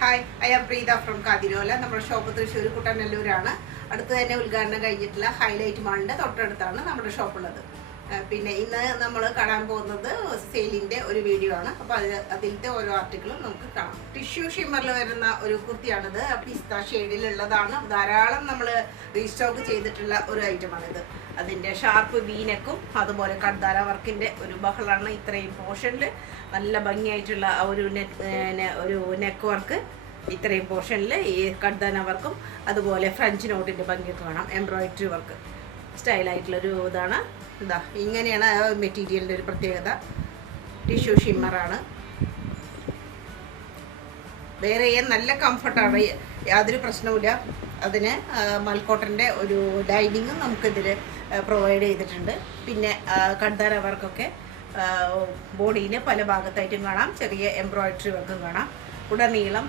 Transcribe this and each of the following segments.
Hi, I am Preetha from Kathirola. നമ്മുടെ shop Thrissur കുട്ടനല്ലൂരാണ്. അടുത്ത് തന്നെ ഉദ്ഘാടനം കഴിഞ്ഞിട്ടുള്ള ഹൈലൈറ്റ് മാളിൻ്റെ തൊട്ടടുത്താണ് നമ്മുടെ ഷോപ്പുള്ളത്. പിന്നെ ഇന്ന് നമ്മൾ കാണാൻ പോകുന്നത് സെയിലിൻ്റെ ഒരു വീഡിയോ ആണ്. അപ്പോൾ അതിലത്തെ ഓരോ ആർട്ടിക്കിളും നമുക്ക് കാണാം. ടിഷ്യൂ ഷിമ്മറിൽ വരുന്ന ഒരു കുർത്തിയാണിത്. പിസ്ത ഷെയ്ഡിലുള്ളതാണ്. ധാരാളം നമ്മൾ റീസ്റ്റോക്ക് ചെയ്തിട്ടുള്ള ഒരു ഐറ്റമാണിത്. അതിൻ്റെ ഷാർപ്പ് വീനെക്കും അതുപോലെ കഡ്ദാര വർക്കിൻ്റെ ഒരു ബഹളാണ്. ഇത്രയും പോർഷനിൽ നല്ല ഭംഗിയായിട്ടുള്ള ഒരു നെക്ക് വർക്ക്. ഇത്രയും പോർഷനിൽ ഈ കഡ്ദാന വർക്കും അതുപോലെ ഫ്രഞ്ച് നോട്ടിൻ്റെ ഭംഗിയൊക്കെ കാണാം. എംബ്രോയിഡറി വർക്ക് സ്റ്റൈലായിട്ടുള്ളൊരു ഇതാണ്. ഇതാ ഇങ്ങനെയാണ് മെറ്റീരിയലിൻ്റെ ഒരു പ്രത്യേകത. ടിഷ്യൂ ഷിമ്മറാണ്. വേറെ നല്ല കംഫർട്ടാണ്, യാതൊരു പ്രശ്നവുമില്ല. അതിന് മൽക്കോട്ടൻ്റെ ഒരു ലൈനിങ്ങും നമുക്കിതിൽ പ്രൊവൈഡ് ചെയ്തിട്ടുണ്ട്. പിന്നെ കഡ്ദാര വർക്കൊക്കെ ബോഡിയിൽ പല ഭാഗത്തായിട്ടും കാണാം. ചെറിയ എംബ്രോയിഡറി വർക്കും കാണാം. ഉടനീളം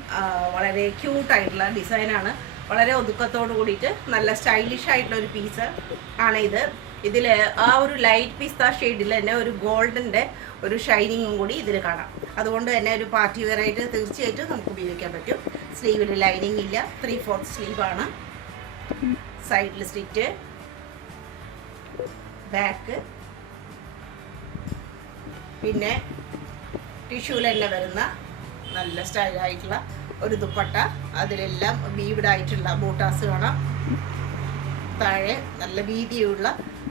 വളരെ ക്യൂട്ടായിട്ടുള്ള ഡിസൈനാണ്. വളരെ ഒതുക്കത്തോട് കൂടിയിട്ട് നല്ല സ്റ്റൈലിഷ് ആയിട്ടുള്ള ഒരു പീസ് ആണ് ഇത്. ഇതിൽ ആ ഒരു ലൈറ്റ് പിസ്ത ഷെയ്ഡിൽ തന്നെ ഒരു ഗോൾഡൻ്റെ ഒരു ഷൈനിങ്ങും കൂടി ഇതിൽ കാണാം. അതുകൊണ്ട് തന്നെ ഒരു പാർട്ടി വെയർ ആയിട്ട് തീർച്ചയായിട്ടും നമുക്ക് ഉപയോഗിക്കാൻ പറ്റും. സ്ലീവിൽ ലൈനിങ് ഇല്ല, 3/4 സ്ലീവാണ്. സൈഡിൽ സ്ലിറ്റ്, ബാക്ക്, പിന്നെ ടിഷ്യൂവിൽ തന്നെ വരുന്ന നല്ല സ്റ്റൈലായിട്ടുള്ള ഒരു ദുപ്പട്ട. അതിലെല്ലാം വീവിഡായിട്ടുള്ള ബൂട്ടാസ് കാണാം. താഴെ നല്ല വീതിയുള്ള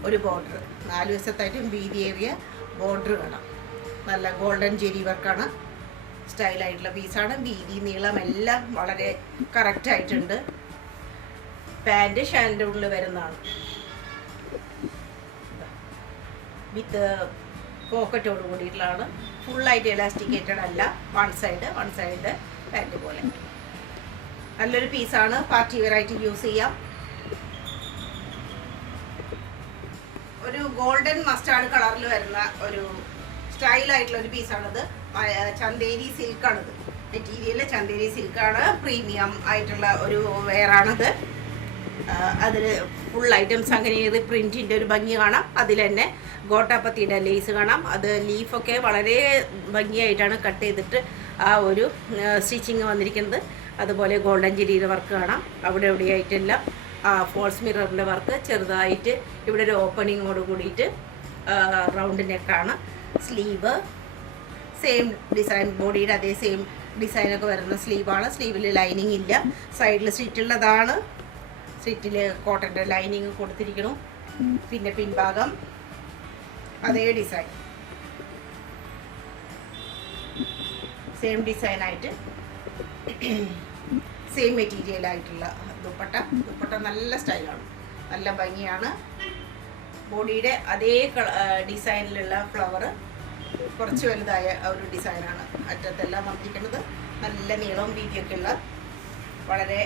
ഒരു ബോർഡർ, 4 വശത്തായിട്ടും വീതിയേറിയ ബോർഡർ കാണാം. നല്ല ഗോൾഡൻ ജെരി വർക്കാണ്. സ്റ്റൈലായിട്ടുള്ള പീസാണ്. വീതി നീളം എല്ലാം വളരെ കറക്റ്റായിട്ടുണ്ട്. പാൻറ് ഷാലിൻ്റെ ഉള്ളിൽ വരുന്നതാണ്. വിത്ത് പോക്കറ്റോട് കൂടിയിട്ടുള്ളതാണ്. ഫുള്ളായിട്ട് എലാസ്റ്റിക്കേറ്റഡ് അല്ല. വൺ സൈഡ് പാൻറ് പോലെ നല്ലൊരു പീസാണ്. പാർട്ടി വെയർ ആയിട്ട് യൂസ് ചെയ്യാം. ഒരു ഗോൾഡൻ മസ്റ്റാർഡ് കളറിൽ വരുന്ന ഒരു സ്റ്റൈലായിട്ടുള്ള ഒരു പീസാണിത്. ചന്തേരി സിൽക്കാണിത്. മെറ്റീരിയൽ ചന്തേരി സിൽക്കാണ്. പ്രീമിയം ആയിട്ടുള്ള ഒരു വെയറാണിത്. അതിൽ ഫുൾ ഐറ്റംസ് അങ്ങനെ പ്രിൻറ്റിൻ്റെ ഒരു ഭംഗി കാണാം. അതിൽ തന്നെ ഗോട്ടാപ്പത്തിയുടെ ലേസ് കാണാം. അത് ലീഫൊക്കെ വളരെ ഭംഗിയായിട്ടാണ് കട്ട് ചെയ്തിട്ട് ആ ഒരു സ്റ്റിച്ചിങ് വന്നിരിക്കുന്നത്. അതുപോലെ ഗോൾഡൻ ജെരിയുടെ വർക്ക് കാണാം. അവിടെ എവിടെയായിട്ടെല്ലാം ഫോൾസ് മിററിൻ്റെ വർക്ക് ചെറുതായിട്ട് ഇവിടെ ഒരു ഓപ്പണിങ്ങോട് കൂടിയിട്ട് റൗണ്ട് നെക്കാണ്. സ്ലീവ് സെയിം ഡിസൈൻ, ബോഡിയുടെ അതേ സെയിം ഡിസൈനൊക്കെ വരുന്ന സ്ലീവാണ്. സ്ലീവിൽ ലൈനിങ് ഇല്ല. സൈഡിൽ സ്റ്റിറ്റുള്ളതാണ്. സ്റ്റിറ്റിൽ കോട്ടൻ്റെ ലൈനിങ് കൊടുത്തിരിക്കണം. പിന്നെ പിൻഭാഗം അതേ ഡിസൈൻ, സെയിം ഡിസൈനായിട്ട് സെയിം മെറ്റീരിയലായിട്ടുള്ള ദുപ്പട്ട നല്ല സ്റ്റൈലാണ്, നല്ല ഭംഗിയാണ്. ബോഡിയുടെ അതേ ഡിസൈനിലുള്ള ഫ്ലവർ, കുറച്ച് വലുതായ ഒരു ഡിസൈനാണ് അറ്റത്തെല്ലാം വന്നിരിക്കുന്നത്. നല്ല നീളവും വീതിയൊക്കെ ഉള്ള വളരെ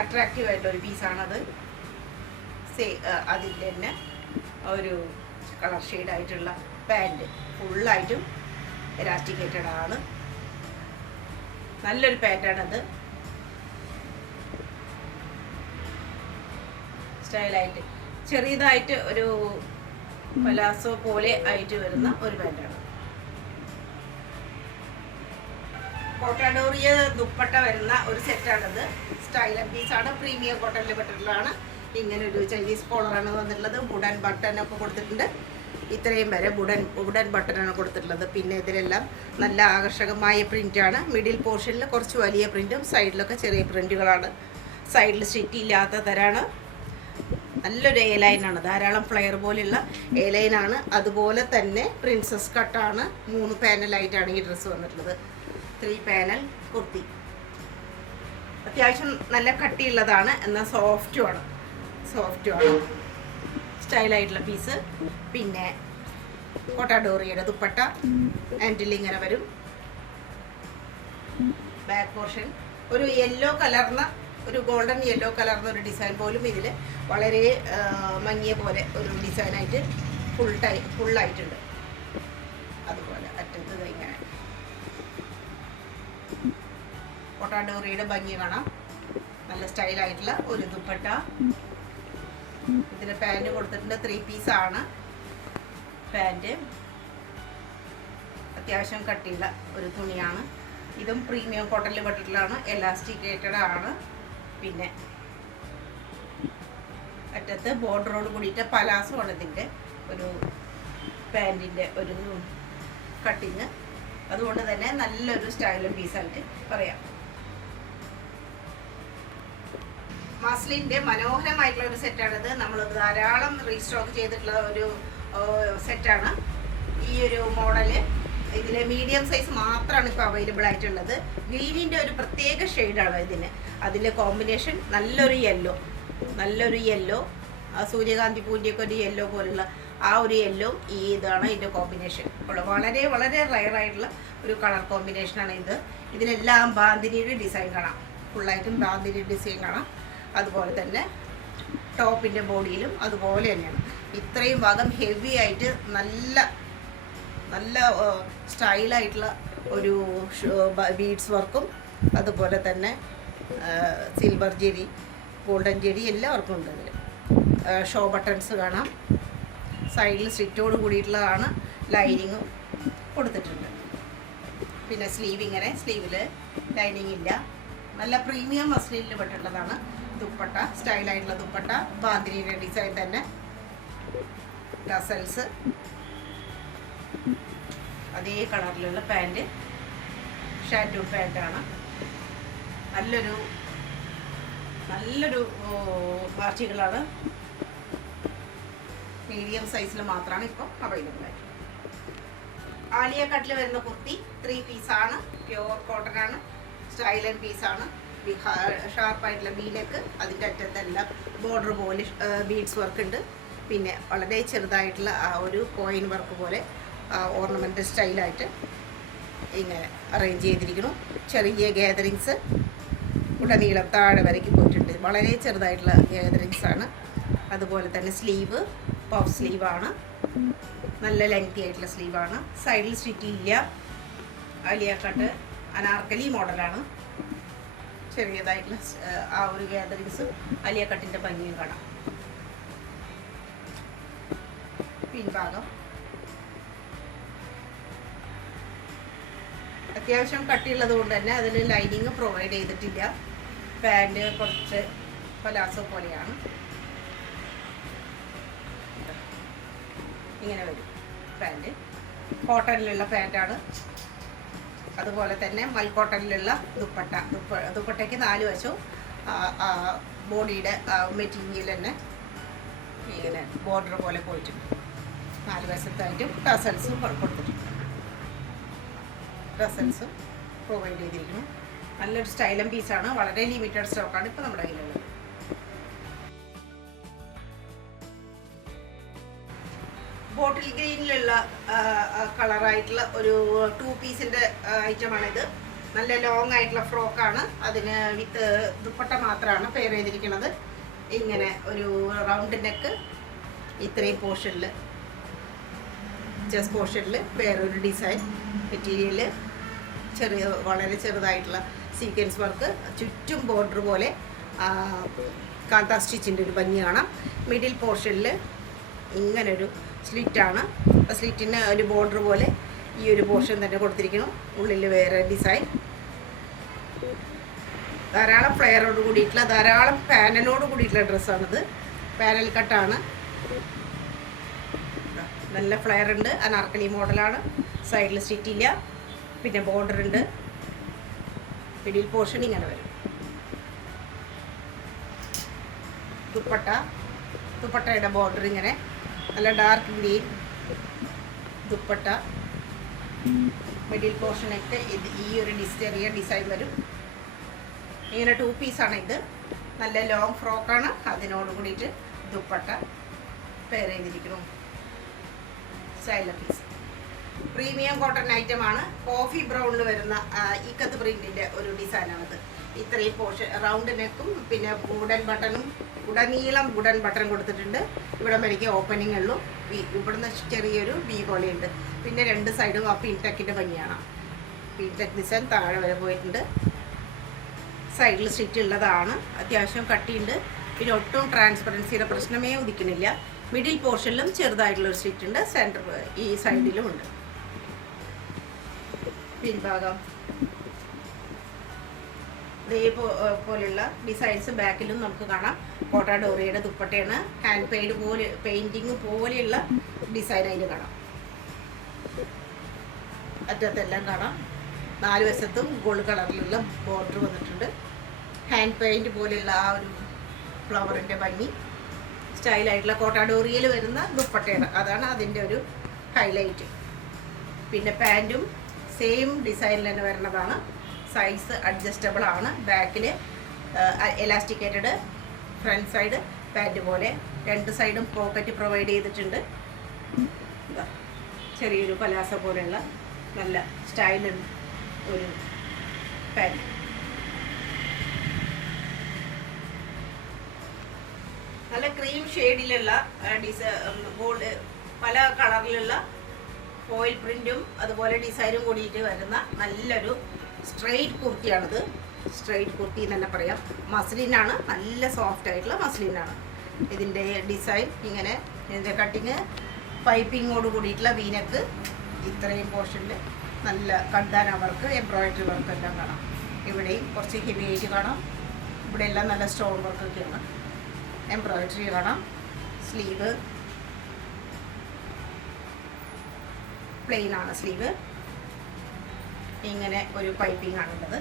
അട്രാക്റ്റീവ് ആയിട്ടുള്ള ഒരു പീസാണത്. അതിൻ്റെ തന്നെ ഒരു കളർ ഷെയ്ഡായിട്ടുള്ള പാൻറ് ഫുള്ളായിട്ടും എലാസ്റ്റിക്കേറ്റഡ് ആണ്. നല്ലൊരു പാൻറ്റാണത്. സ്റ്റൈലായിട്ട് ചെറിയതായിട്ട് ഒരു പലാസോ പോലെ ആയിട്ട് വരുന്ന ഒരു പാൻറ്റാണ്. കോട്ടഡോറിയ ദുപ്പട്ട വരുന്ന ഒരു സെറ്റാണിത്. സ്റ്റൈലൻ പീസാണ്. പ്രീമിയം കോട്ടണിൽ പെട്ടിട്ടുള്ളതാണ്. ഇങ്ങനെ ഒരു ചൈനീസ് കോളറാണ് വന്നിട്ടുള്ളത്. വുഡൻ ബട്ടനൊക്കെ കൊടുത്തിട്ടുണ്ട്. ഇത്രയും വരെ വുഡൻ ബട്ടനാണ് കൊടുത്തിട്ടുള്ളത്. പിന്നെ ഇതിലെല്ലാം നല്ല ആകർഷകമായ പ്രിൻ്റാണ്. മിഡിൽ പോർഷനിൽ കുറച്ച് വലിയ പ്രിൻറ്റും സൈഡിലൊക്കെ ചെറിയ പ്രിൻറ്റുകളാണ്. സൈഡിൽ സ്റ്റിറ്റ് ഇല്ലാത്ത തരാണ്. നല്ലൊരു എ ലൈനാണ്. ധാരാളം ഫ്ലെയർ പോലെയുള്ള എ ലൈനാണ്. അതുപോലെ തന്നെ പ്രിൻസസ് കട്ടാണ്. 3 പാനലായിട്ടാണ് ഈ ഡ്രസ്സ് വന്നിട്ടുള്ളത്. 3 പാനൽ കുർത്തി. അത്യാവശ്യം നല്ല കട്ടിയുള്ളതാണ്, എന്നാൽ സോഫ്റ്റുമാണ്. സ്റ്റൈലായിട്ടുള്ള പീസ്. പിന്നെ കോട്ടാഡോറിയുടെ ദുപ്പട്ട ആൻഡിൽ ഇങ്ങനെ വരും. ബാക്ക് പോർഷൻ ഒരു യെല്ലോ കലർന്ന, ഒരു ഗോൾഡൻ യെല്ലോ കലർന്ന ഒരു ഡിസൈൻ പോലും ഇതിൽ വളരെ മങ്ങിയ പോലെ ഒരു ഡിസൈനായിട്ട് ഫുള്ളായിട്ടുണ്ട്. അതുപോലെ അറ്റത്ത് ഇങ്ങനെ കോട്ടാഡോറിയുടെ ഭംഗി കാണാം. നല്ല സ്റ്റൈലായിട്ടുള്ള ഒരു ദുപ്പട്ട. ഇതിന് പാൻറ് കൊടുത്തിട്ടുണ്ട്. 3 പീസാണ് പാൻറ്. അത്യാവശ്യം കട്ടിയുള്ള ഒരു തുണിയാണ്. ഇതും പ്രീമിയം കോട്ടണിൽ പെട്ടിട്ടുള്ളതാണ്, എലാസ്റ്റിക്കേറ്റഡ് ആണ്. പിന്നെ അറ്റത്ത് ബോർഡറോട് കൂടിയിട്ട് പലാസോ ആണ് ഇതിൻ്റെ ഒരു പാൻറ്റിൻ്റെ ഒരു കട്ടിങ്. അതുകൊണ്ട് തന്നെ നല്ലൊരു സ്റ്റൈലും പീസായിട്ട് പറയാം. മസ്ലിൻ്റെ മനോഹരമായിട്ടുള്ള ഒരു സെറ്റാണിത്. നമ്മൾ ധാരാളം റീസ്റ്റോക്ക് ചെയ്തിട്ടുള്ള ഒരു സെറ്റാണ് ഈ ഒരു മോഡല്. ഇതിൽ മീഡിയം സൈസ് മാത്രമാണ് ഇപ്പോൾ അവൈലബിൾ ആയിട്ടുള്ളത്. ഗ്രീനിൻ്റെ ഒരു പ്രത്യേക ഷെയ്ഡാണ് ഇതിന്. അതിൻ്റെ കോമ്പിനേഷൻ നല്ലൊരു യെല്ലോ, സൂര്യകാന്തി പൂവിൻ്റെയൊക്കെ ഒരു യെല്ലോ പോലുള്ള ആ ഒരു യെല്ലോ ഇതാണ് ഇതിൻ്റെ കോമ്പിനേഷൻ. വളരെ വളരെ റയറായിട്ടുള്ള ഒരു കളർ കോമ്പിനേഷനാണ് ഇത്. ഇതിലെല്ലാം ബാന്തിനിയുടെ ഡിസൈൻ കാണാം, ഫുള്ളായിട്ടും ബാന്തിനി ഡിസൈൻ കാണാം. അതുപോലെ തന്നെ ടോപ്പിൻ്റെ ബോഡിയിലും അതുപോലെ തന്നെയാണ്. ഇത്രയും ഭാഗം ഹെവി ആയിട്ട് നല്ല നല്ല സ്റ്റൈലായിട്ടുള്ള ഒരു ബീഡ്സ് വർക്കും അതുപോലെ തന്നെ സിൽവർ ജെരി, ഗോൾഡൻ ജെരി എല്ലാവർക്കും ഉണ്ട്. ഇതിൽ ഷോ ബട്ടൺസ് കാണാം. സൈഡിൽ സ്റ്റിറ്റോട് കൂടിയിട്ടുള്ളതാണ്. ലൈനിങ്ങും കൊടുത്തിട്ടുണ്ട്. പിന്നെ സ്ലീവിൽ ലൈനിങ് ഇല്ല. നല്ല പ്രീമിയം മസ്ലിനിൽ പെട്ടിട്ടുള്ളതാണ്. ദുപ്പട്ട സ്റ്റൈലായിട്ടുള്ള ദുപ്പട്ട, ബാന്തിനിയുടെ ഡിസൈൻ തന്നെ, ടസൽസ്, അതേ കളറിലുള്ള പാൻറ്, ഷാറ്റൂൺ പാൻറ്റാണ്. നല്ലൊരു പാർട്ടികളാണ്. മീഡിയം സൈസിൽ മാത്രമാണ് ഇപ്പോൾ അവൈലബിൾ ആയിട്ട്. ആലിയ കട്ടിൽ വരുന്ന കുർത്തി 3 പീസാണ്. പ്യുവർ കോട്ടൺ ആണ്. സ്റ്റൈലൻ പീസാണ്. ഷാർപ്പായിട്ടുള്ള ബീനക്ക്, അതിൻ്റെ അറ്റത്തെല്ലാം ബോർഡർ പോലെ ബീഡ്സ് വർക്ക് ഉണ്ട്. പിന്നെ വളരെ ചെറുതായിട്ടുള്ള ആ ഒരു കോയിൻ വർക്ക് പോലെ ഓർണമെൻ്റ് സ്റ്റൈലായിട്ട് ഇങ്ങനെ അറേഞ്ച് ചെയ്തിരിക്കുന്നു. ചെറിയ ഗാദറിങ്സ് ഉടനീളം താഴെ വരയ്ക്ക് പോയിട്ടുണ്ട്. വളരെ ചെറുതായിട്ടുള്ള ഗാദറിങ്സ് ആണ്. അതുപോലെ തന്നെ സ്ലീവ് പഫ് സ്ലീവാണ്. നല്ല ലെങ്തി ആയിട്ടുള്ള സ്ലീവാണ്. സൈഡിൽ സ്റ്റിച്ച് ഇല്ല. ആലിയ കട്ട് അനാർക്കലി മോഡലാണ്. ചെറിയതായിട്ടുള്ള ആ ഒരു ഗാദറിങ്സും ആലിയ കട്ടിൻ്റെ ഭംഗിയും കാണാം. പിൻഭാഗം അത്യാവശ്യം കട്ടിയുള്ളത് കൊണ്ട് തന്നെ അതിൽ ലൈനിങ് പ്രൊവൈഡ് ചെയ്തിട്ടില്ല. പാൻറ് കുറച്ച് പലാസോ പോലെയാണ്. ഇങ്ങനെ വരും പാൻറ്. കോട്ടണിലുള്ള പാൻറ്റാണ്. അതുപോലെ തന്നെ മൽക്കോട്ടണിലുള്ള ദുപ്പട്ടയ്ക്ക് 4 വശവും ബോഡിയുടെ മെറ്റീരിയൽ തന്നെ ഇങ്ങനെ ബോർഡർ പോലെ പോയിട്ടുണ്ട്. 4 വശത്തായിട്ടും ടസൽസും കൊടുത്തിട്ടുണ്ട്. ടസൽസും പ്രൊവൈഡ് ചെയ്തിരിക്കുന്നു. നല്ലൊരു സ്റ്റൈലം പീസാണ്. വളരെ ലിമിറ്റഡ് സ്റ്റോക്കാണ് ഇപ്പോൾ നമ്മുടെ കയ്യിലുള്ളത്. ബോട്ടിൽ ഗ്രീനിലുള്ള കളറായിട്ടുള്ള ഒരു 2 പീസിൻ്റെ ഐറ്റമാണിത്. നല്ല ലോങ് ആയിട്ടുള്ള ഫ്രോക്കാണ്. അതിന് വിത്ത് ദുപ്പട്ട മാത്രമാണ് പെയർ ചെയ്തിരിക്കുന്നത്. ഇങ്ങനെ ഒരു റൗണ്ട് നെക്ക്, ഇത്രയും പോർഷനിൽ ചെസ്റ്റ് പോർഷനിൽ വേറൊരു ഡിസൈൻ മെറ്റീരിയൽ, വളരെ ചെറുതായിട്ടുള്ള സീക്വൻസ് വർക്ക്, ചുറ്റും ബോർഡർ പോലെ കാന്ത സ്റ്റിച്ചിൻ്റെ ഒരു ഭംഗി കാണാം. മിഡിൽ പോർഷനിൽ ഇങ്ങനൊരു സ്ലിറ്റാണ്. സ്ലിറ്റിന് ഒരു ബോർഡർ പോലെ ഈ ഒരു പോർഷൻ തന്നെ കൊടുത്തിരിക്കുന്നു. ഉള്ളിൽ വേറെ ഡിസൈൻ, ധാരാളം ഫ്ലെയറോട് കൂടിയിട്ടുള്ള ധാരാളം പാനലോട് കൂടിയിട്ടുള്ള ഡ്രസ്സാണിത്. പാനൽ കട്ടാണ്. നല്ല ഫ്ലെയർ ഉണ്ട്. അനാർക്കലി മോഡലാണ്. സൈഡിൽ സ്റ്റിറ്റില്ല. പിന്നെ ബോർഡർ ഉണ്ട്. മിഡിൽ പോർഷൻ ഇങ്ങനെ വരും. ദുപ്പട്ടയുടെ ബോർഡർ ഇങ്ങനെ നല്ല ഡാർക്ക് ഗ്രീൻ ദുപ്പട്ട. മിഡിൽ പോർഷനൊക്കെ ഈ ഒരു ചെറിയ ഡിസൈൻ വരും. ഇങ്ങനെ 2 പീസാണ് ഇത്. നല്ല ലോങ് ഫ്രോക്കാണ്. അതിനോട് കൂടിയിട്ട് ദുപ്പട്ട പെയർ ചെയ്തിരിക്കുന്നു. സ്റ്റൈല പീസ് പ്രീമിയം കോട്ടൺ ഐറ്റമാണ്. കോഫി ബ്രൗണിൽ വരുന്ന ഇക്കത്ത് പ്രിന്റിൻ്റെ ഒരു ഡിസൈനാണിത്. ഇത്രയും പോർഷൻ റൗണ്ട് നെക്കും പിന്നെ വുഡൻ ബട്ടണും ഉടനീളം വുഡൻ ബട്ടൺ കൊടുത്തിട്ടുണ്ട്. ഇവിടെ വരയ്ക്ക് ഓപ്പണിംഗ് ഉള്ളൂ. ഇവിടുന്ന് ചെറിയൊരു വി പോലെയുണ്ട്. പിന്നെ 2 സൈഡും ആ പിൻടെക്കിൻ്റെ ഭംഗിയാണ്. പിൻടെക് ഡിസൈൻ താഴെ വരെ പോയിട്ടുണ്ട്. സൈഡിൽ സ്റ്റിച്ച് ഉള്ളതാണ്. അത്യാവശ്യം കട്ടിയുണ്ട്. പിന്നെ ഒട്ടും ട്രാൻസ്പെറൻസിയുടെ പ്രശ്നമേ ഉദിക്കുന്നില്ല. മിഡിൽ പോർഷനിലും ചെറുതായിട്ടുള്ളൊരു സ്റ്റിച്ച് ഉണ്ട്. സെൻറ്റർ ഈ സൈഡിലും ഉണ്ട്. പിൻഭാഗം പോലെയുള്ള ഡിസൈൻസ് ബാക്കിലും നമുക്ക് കാണാം. കോട്ടാഡോറിയുടെ ദുപ്പട്ടയാണ്. ഹാൻഡ് പെയിന്റിങ് പോലെയുള്ള ഡിസൈൻ അതിൽ കാണാം. അറ്റത്തെല്ലാം കാണാം. 4 വശത്തും ഗോൾഡ് കളറിലുള്ള ബോർഡർ വന്നിട്ടുണ്ട്. ഹാൻഡ് പെയിന്റ് പോലെയുള്ള ആ ഒരു ഫ്ലവറിൻ്റെ ഭംഗി, സ്റ്റൈലായിട്ടുള്ള കോട്ടാഡോറിയയിൽ വരുന്ന ദുപ്പട്ടയാണ്. അതാണ് അതിൻ്റെ ഒരു ഹൈലൈറ്റ്. പിന്നെ പാൻറ്റും സെയിം ഡിസൈനിൽ തന്നെ വരുന്നതാണ്. സൈസ് അഡ്ജസ്റ്റബിൾ ആണ്. ബാക്കിൽ എലാസ്റ്റിക്കേറ്റഡ്, ഫ്രണ്ട് സൈഡ് പാൻറ്റ് പോലെ 2 സൈഡും പോക്കറ്റ് പ്രൊവൈഡ് ചെയ്തിട്ടുണ്ട്. ചെറിയൊരു പലാസ പോലെയുള്ള നല്ല സ്റ്റൈലുണ്ട് ഒരു പാൻറ്റ്. നല്ല ക്രീം ഷെയ്ഡിലുള്ള ഗോൾഡ് പല കളറിലുള്ള ഫോയിൽ പ്രിന്റും അതുപോലെ ഡിസൈനും കൂടിയിട്ട് വരുന്ന നല്ലൊരു സ്ട്രെയിറ്റ് കുർത്തിയാണിത്. സ്ട്രെയിറ്റ് കുർത്തി എന്ന് തന്നെ പറയാം. മസ്ലിനാണ്, നല്ല സോഫ്റ്റ് ആയിട്ടുള്ള മസ്ലിനാണ്. ഇതിൻ്റെ ഡിസൈൻ ഇങ്ങനെ, ഇതിൻ്റെ കട്ടിങ് പൈപ്പിങ്ങോട് കൂടിയിട്ടുള്ള വീനക്ക്, ഇത്രയും പോർഷനിൽ നല്ല കണ്ടാന വർക്ക്, എംബ്രോയിഡറി വർക്ക് എല്ലാം കാണാം. ഇവിടെയും കുറച്ച് ഹെവി ആയിട്ട് കാണാം. ഇവിടെ എല്ലാം നല്ല സ്റ്റോൺ വർക്കൊക്കെയാണ്. എംബ്രോയിഡറി കാണാം. സ്ലീവ് പ്ലെയിൻ ആണ്. സ്ലീവ് ഇങ്ങനെ ഒരു പൈപ്പിംഗ് ആണുള്ളത്.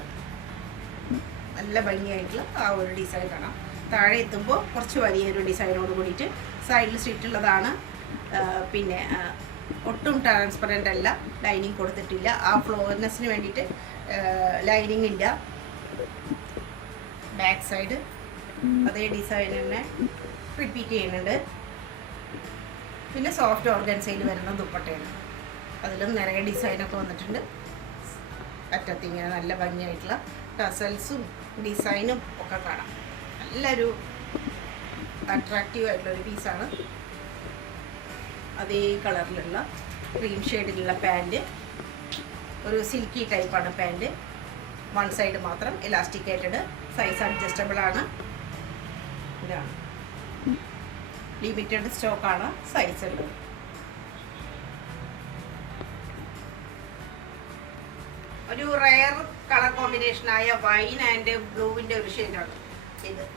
നല്ല ഭംഗിയായിട്ടുള്ള ആ ഒരു ഡിസൈൻ കാണാം. താഴെ എത്തുമ്പോൾ കുറച്ച് വലിയൊരു ഡിസൈനോട് കൂടിയിട്ട് സൈഡിൽ സ്റ്റിറ്റുള്ളതാണ്. പിന്നെ ഒട്ടും ട്രാൻസ്പെറൻ്റ് അല്ല, ലൈനിങ് കൊടുത്തിട്ടില്ല. ആ ഫ്ലോർനെസ്സിന് വേണ്ടിയിട്ട് ലൈനിങ് ഇല്ല. ബാക്ക് സൈഡ് അതേ ഡിസൈൻ തന്നെ റിപ്പീറ്റ് ചെയ്യുന്നുണ്ട്. പിന്നെ സോഫ്റ്റ് ഓർഗൻസയിൽ വരുന്ന ദുപ്പട്ടയാണ്. അതിലും നിറയെ ഡിസൈനൊക്കെ വന്നിട്ടുണ്ട്. അറ്റത്ത് ഇങ്ങനെ നല്ല ഭംഗിയായിട്ടുള്ള ടസൽസും ഡിസൈനും ഒക്കെ കാണാം. നല്ലൊരു അട്രാക്റ്റീവ് ആയിട്ടുള്ളൊരു പീസാണ്. അതേ കളറിലുള്ള ക്രീം ഷെയ്ഡിലുള്ള പാൻറ്റ്, ഒരു സിൽക്കി ടൈപ്പാണ് പാൻറ്റ്. 1 സൈഡ് മാത്രം ഇലാസ്റ്റിക്കേറ്റഡ്, സൈസ് അഡ്ജസ്റ്റബിൾ ആണ്. ഇതാണ് ലിമിറ്റഡ് സ്റ്റോക്കാണ് സൈസ് ഉള്ളത്. ഒരു റയർ കളർ കോമ്പിനേഷനായ വൈൻ ആൻഡ് ബ്ലൂവിൻ്റെ ഒരു ഷെയ്ഡാണ്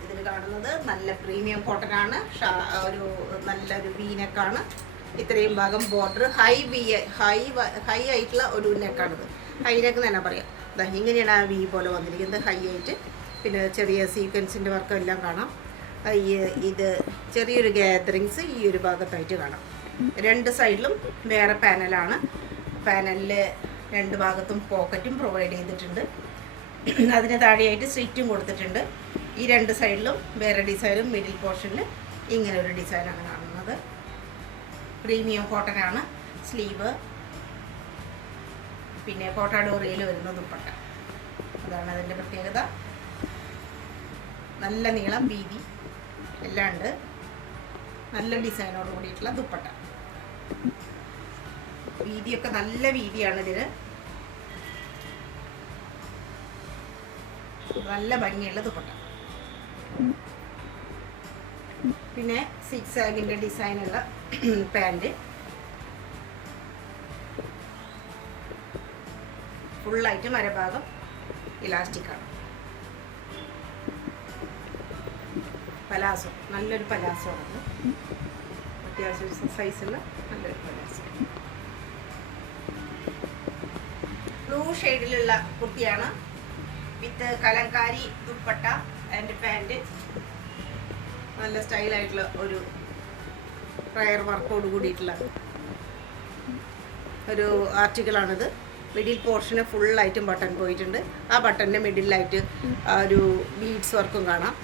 ഇതിൽ കാണുന്നത്. നല്ല പ്രീമിയം കോട്ടൺ ആണ്. ഒരു നല്ലൊരു വീനെക്കാണ്. ഇത്രയും ഭാഗം ബോർഡർ ഹൈ ആയിട്ടുള്ള ഒരു നെക്കാണിത്. ഹൈ നെക്ക് തന്നെ പറയാം. ഇങ്ങനെയാണ് ആ വി പോലെ വന്നിരിക്കുന്നത്, ഹൈ ആയിട്ട്. പിന്നെ ചെറിയ സീക്വൻസിൻ്റെ വർക്കും എല്ലാം കാണാം. ഇത് ചെറിയൊരു ഗ്യാദറിങ്സ് ഈ ഒരു ഭാഗത്തായിട്ട് കാണാം. 2 സൈഡിലും വേറെ പാനലാണ്. പാനലിൽ 2 ഭാഗത്തും പോക്കറ്റും പ്രൊവൈഡ് ചെയ്തിട്ടുണ്ട്. അതിന് താഴെയായിട്ട് സ്ലിറ്റും കൊടുത്തിട്ടുണ്ട്. ഈ 2 സൈഡിലും വേറെ ഡിസൈനും. മിഡിൽ പോർഷനിൽ ഇങ്ങനെ ഒരു ഡിസൈനാണ് കാണുന്നത്. പ്രീമിയം കോട്ടൺ ആണ്. സ്ലീവ് പിന്നെ കോട്ടാഡോറിയയിൽ വരുന്ന ദുപ്പട്ട, അതാണ് അതിൻ്റെ പ്രത്യേകത. നല്ല നീളം, വീതി എല്ലാം ഉണ്ട്. നല്ല ഡിസൈനോട് കൂടിയിട്ടുള്ള ദുപ്പട്ട. വീതിയൊക്കെ നല്ല വീതിയാണ് ഇതിന്. നല്ല ഭംഗിയുള്ള ദുപ്പട്ട. പിന്നെ 6 ആഗിൻ്റെ ഡിസൈനുള്ള പാൻറ്. ഫുള്ളായിട്ട് മരഭാഗം ഇലാസ്റ്റിക്കാണ്. പലാസോ, നല്ലൊരു പലാസോ ആണ്. അത്യാവശ്യം സൈസുള്ള നല്ലൊരു പലാസോ. ബ്ലൂ ഷെയ്ഡിലുള്ള കുർത്തിയാണ്. വിത്ത് കലങ്കാരി ദുപ്പട്ട ആൻഡ് പാൻറ്. നല്ല സ്റ്റൈലായിട്ടുള്ള ഒരു റയർ വർക്കോട് കൂടിയിട്ടുള്ള ഒരു ആർട്ടിക്കിളാണിത്. മിഡിൽ പോർഷന് ഫുള്ളായിട്ടും ബട്ടൺ പോയിട്ടുണ്ട്. ആ ബട്ടണിൻ്റെ മിഡിലായിട്ട് ഒരു ബീഡ്സ് വർക്കും കാണാം.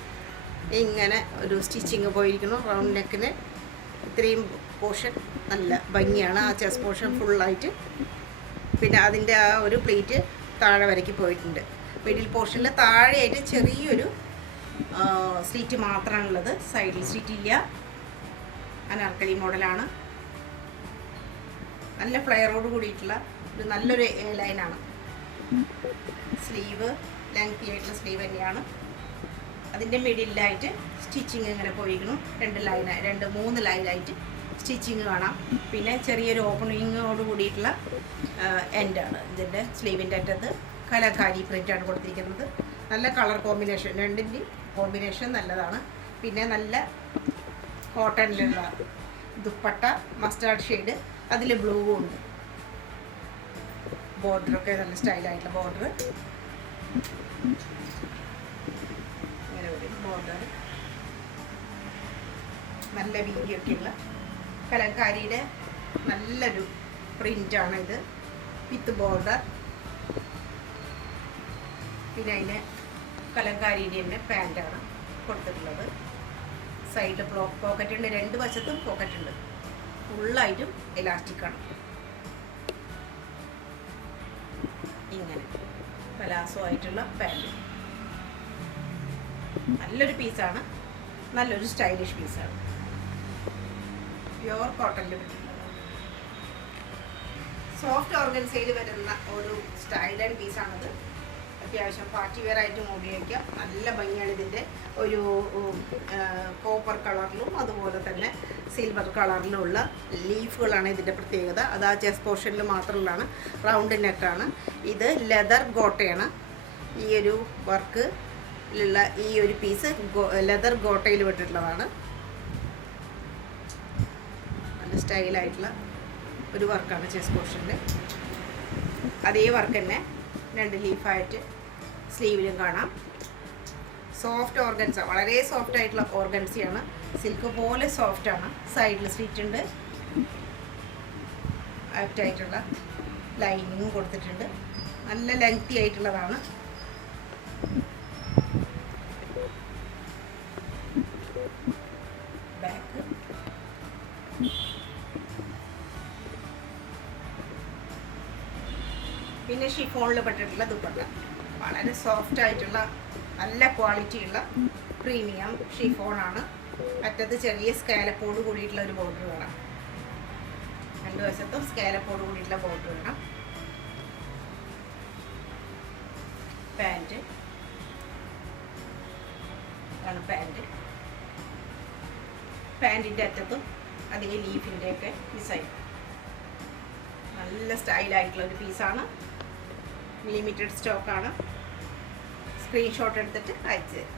ഇങ്ങനെ ഒരു സ്റ്റിച്ചിങ് പോയിരിക്കുന്നു. റൗണ്ട് നെക്കിന് ഇത്രയും പോർഷൻ നല്ല ഭംഗിയാണ്. ആ ചെസ്റ്റ് പോർഷൻ ഫുള്ളായിട്ട്. പിന്നെ അതിൻ്റെ ആ ഒരു പ്ലേറ്റ് താഴെ വരയ്ക്ക് പോയിട്ടുണ്ട്. മിഡിൽ പോർഷനിൽ താഴെയായിട്ട് ചെറിയൊരു സ്ലിറ്റ് മാത്രമാണുള്ളത്. സൈഡിൽ സ്ലിറ്റ് ഇല്ല. അനാർക്കലി മോഡലാണ്. നല്ല ഫ്ലെയറോട് കൂടിയിട്ടുള്ള ഒരു നല്ലൊരു ലൈനാണ്. സ്ലീവ് ലെങ്തി ആയിട്ടുള്ള സ്ലീവ് തന്നെയാണ്. അതിൻ്റെ മിഡിലായിട്ട് സ്റ്റിച്ചിങ് ഇങ്ങനെ പോയിരിക്കുന്നു. 3 ലൈനായിട്ട് സ്റ്റിച്ചിങ് കാണാം. പിന്നെ ചെറിയൊരു ഓപ്പണിങ്ങോട് കൂടിയിട്ടുള്ള എൻഡാണ് ഇതിൻ്റെ. സ്ലീവിൻ്റെ അറ്റത്ത് കലങ്കാരി പ്രിൻ്റാണ് കൊടുത്തിരിക്കുന്നത്. നല്ല കളർ കോമ്പിനേഷൻ, രണ്ടിൻ്റെയും കോമ്പിനേഷൻ നല്ലതാണ്. പിന്നെ നല്ല കോട്ടണിലുള്ള ദുപ്പട്ട മസ്റ്റാർഡ് ഷെയ്ഡ്, അതിൽ ബ്ലൂ ഉണ്ട്. ബോർഡറൊക്കെ നല്ല സ്റ്റൈലായിട്ടുള്ള ബോർഡർ, ഇങ്ങനെ ഒരു ബോർഡർ, നല്ല വീതിയൊക്കെയുള്ള കലങ്കാരിയുടെ നല്ലൊരു പ്രിൻ്റാണ് ഇത്, വിത്ത് ബോർഡർ. പിന്നെ അതിന് കലങ്കാരിയുടെ തന്നെ പാൻറ്റാണ് കൊടുത്തിട്ടുള്ളത്. സൈഡിൽ പോക്കറ്റ് ഉണ്ട്, രണ്ട് വശത്തും പോക്കറ്റ് ഉണ്ട്. ഫുള്ളായിട്ടും ഇലാസ്റ്റിക്കാണ്. ഇങ്ങനെ പലാസോ ആയിട്ടുള്ള പാൻറ്റ്, നല്ലൊരു പീസാണ്, നല്ലൊരു സ്റ്റൈലിഷ് പീസാണ്. പ്യുവർ കോട്ടണിൽ പറ്റിയിട്ടുള്ളത്, സോഫ്റ്റ് ഓർഗൻസയിൽ വരുന്ന ഒരു സ്റ്റൈൽ ആൻഡ് പീസാണിത്. അത്യാവശ്യം പാർട്ടി വെയർ ആയിട്ടും ഉപയോഗിക്കാം. നല്ല ഭംഗിയാണ്. ഇതിൻ്റെ ഒരു കോപ്പർ കളറിലും അതുപോലെ തന്നെ സിൽവർ കളറിലുള്ള ലീഫുകളാണ് ഇതിൻ്റെ പ്രത്യേകത. അത് ആ ചെസ്റ്റ് പോർഷനിൽ മാത്രമുള്ളതാണ്. റൗണ്ട് നെക്കാണ്. ഇത് ലെതർ ഗോട്ടയാണ്. ഈ ഒരു വർക്കിലുള്ള ഈ ഒരു പീസ് ലെതർ ഗോട്ടയിൽ വിട്ടിട്ടുള്ളതാണ്. നല്ല സ്റ്റൈലായിട്ടുള്ള ഒരു വർക്കാണ് ചെസ്റ്റ് പോർഷനിൽ. അതേ വർക്ക് തന്നെ രണ്ട് ലീഫായിട്ട് സ്ലീവിലും കാണാം. സോഫ്റ്റ് ഓർഗൻസ, വളരെ സോഫ്റ്റ് ആയിട്ടുള്ള ഓർഗൻസിയാണ്. സിൽക്ക് പോലെ സോഫ്റ്റാണ്. സൈഡിൽ സ്ലിറ്റ് ഉണ്ട്, ആക്റ്റായിട്ടുള്ള ലൈനിങ്ങും കൊടുത്തിട്ടുണ്ട്. നല്ല ലെങ്തി ആയിട്ടുള്ളതാണ്. ബാക്ക് പിന്നെ ഷിഫോണിൽ പെട്ടിട്ടുള്ള ദുപ്പട്ട, വളരെ സോഫ്റ്റ് ആയിട്ടുള്ള നല്ല ക്വാളിറ്റിയുള്ള പ്രീമിയം ഷിഫോണാണ്. അറ്റത്ത് ചെറിയ സ്കാലപ്പോട് കൂടിയിട്ടുള്ള ഒരു ബോർഡർ വേണം. രണ്ട് വശത്തും സ്കാലപ്പോട് കൂടിയിട്ടുള്ള ബോർഡർ വേണം. പാൻറ്റ് ആണ് പാൻറ്റ്. പാൻറ്റിൻ്റെ അറ്റത്തും അതേ ലീഫിൻ്റെയൊക്കെ ഡിസൈൻ. നല്ല സ്റ്റൈലായിട്ടുള്ള ഒരു പീസാണ്. ലിമിറ്റഡ് സ്റ്റോക്കാണ്. സ്ക്രീൻഷോട്ട് എടുത്തിട്ട് അയച്ചു തരും.